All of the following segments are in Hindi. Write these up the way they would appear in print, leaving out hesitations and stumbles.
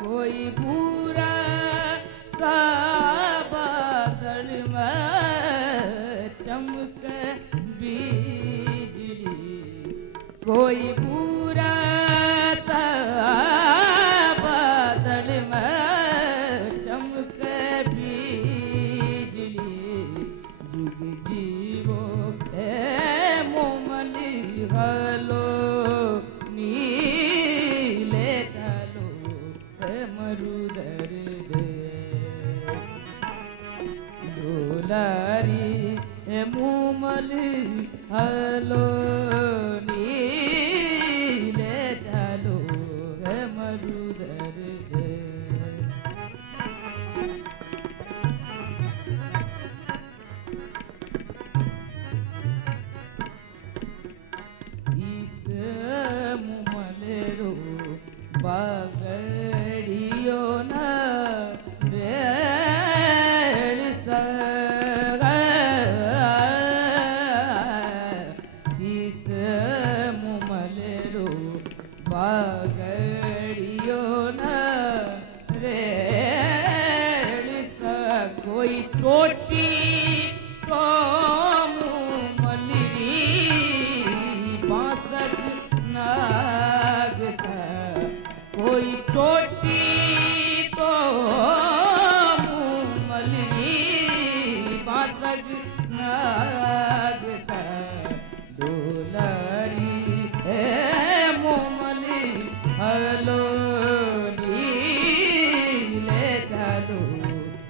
कोई बुरा सा बादल में चमक बिजली, कोई बुरा सा बादल में चमक बिजली, जुग जीवो ए मोमल हलो नीले चलो मरुदर दे डोलारी मोमल हलो नीले चलो मरुदर दे शीस मुमलेरो बगड़ियो न रेल सगा शीस मुमलेरो बगड़ियो न रेल सगा कोई चोटी को मुमलरी बांसठ नाग सा कोई चोटी तो मुमलरी बांसठ नाग सा डोलारी है मोमली हलो नीले चलो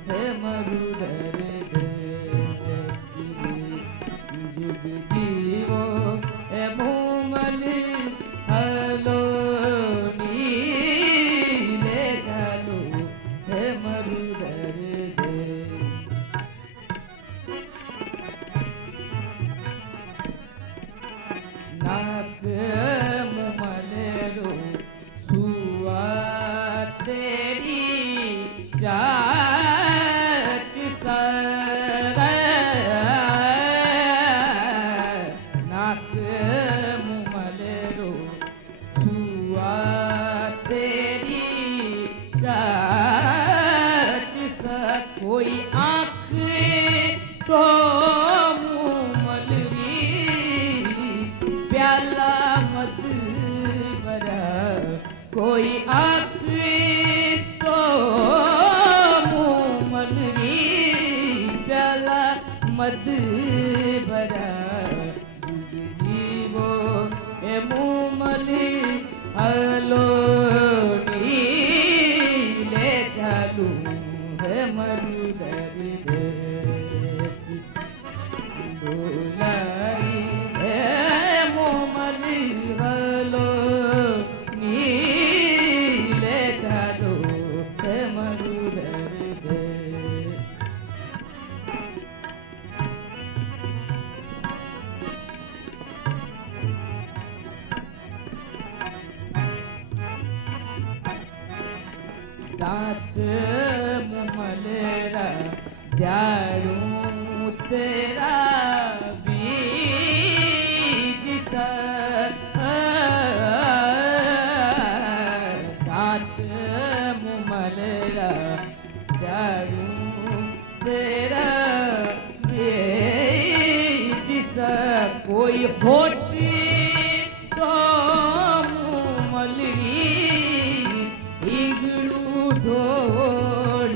है मरुदर दे जुग जीवो है मोमली हलो नीले चलो है मरुदर दे नाक मुमलेरो सुआ तेरी चाच सगा नाक मुमलेरो सुआ तेरी चाच सा कोई आँख तो मुमलरी प्याला मत भरा कोई आँख तो मुमलरी प्याला मत भरा जुग जीवो ए मुमली हलो नीले चालू है मरुदर दे डोलारी है मोमली हलो नीले चालू है मरुदर दे दांत मुमलेरा द्यारूं तेरा बीज सा दांत मुमलेरा द्यारूं तेरा बीज सा कोई होठी तो मुमलरी ईगड़ू ढोल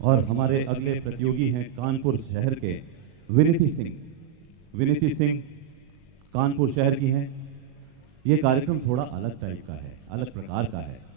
और हमारे अगले प्रतियोगी हैं कानपुर शहर के विनीति सिंह। विनीति सिंह कानपुर शहर की हैं। ये कार्यक्रम थोड़ा अलग टाइप का है, अलग प्रकार का है।